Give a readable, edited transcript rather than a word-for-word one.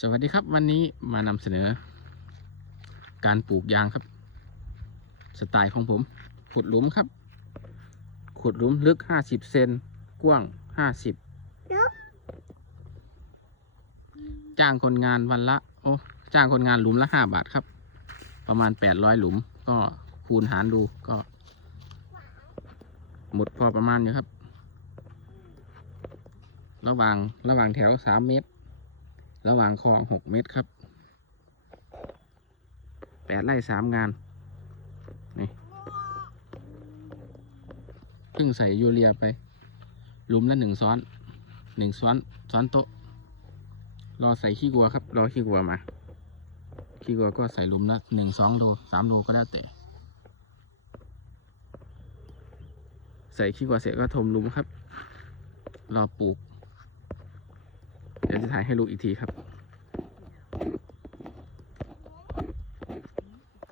สวัสดีครับวันนี้มานำเสนอ การปลูกยางครับสไตล์ของผมขุดหลุมครับขุดหลุมลึก50เซนกว้าง50จ้างคนงานวันละจ้างคนงานหลุมละ5 บาทครับประมาณ800หลุมก็คูณหารดูก็หมดพอประมาณอยู่ครับระหว่างแถว3 เมตรระหว่างคลอง6 เมตรครับ8 ไร่3 งานนี่เพิ่งใส่ยูเรียไปหลุมละ1 ซ้อนซ้อนโต๊ะรอใส่ขี้วัวครับรอขี้วัวมาขี้วัวก็ใส่หลุมละ1-2 โล3 โลก็แล้วแต่ใส่ขี้วัวเสร็จก็ถมหลุมครับรอปลูกเดี๋ยวจะถ่ายให้ดูอีกทีครับ